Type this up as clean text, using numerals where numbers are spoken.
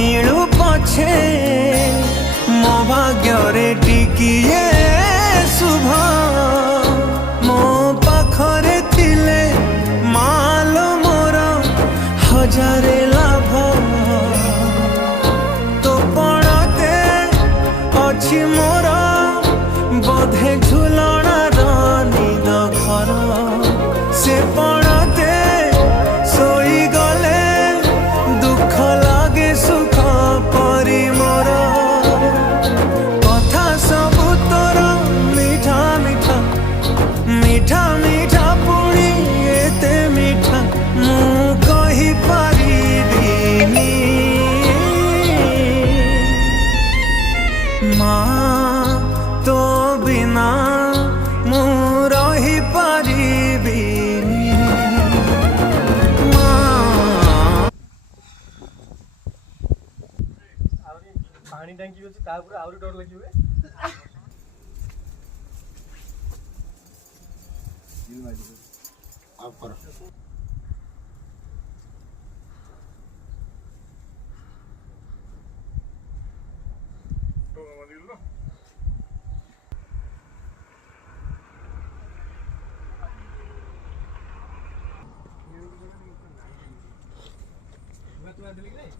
मिलू पछे मो भाग्य टिकिए शुभ मो पाखरे थिले माल मोर हजारे लाभ तो पड़ते अच्छी मोर बोधे झुलणार निद घर से पड़ते सोई गले दुख लागे सुख परी मोर कथा सबु तोर मीठा मीठा मीठा मीठा पुणी एते मीठा मु कहि पारिबिनी माँ तो बिना मु रही पारिबिनी माँ। पानी टांकी अछि तापर आउरी डर लागिबे आप करो मैं तुम्हें दिल्ली नहीं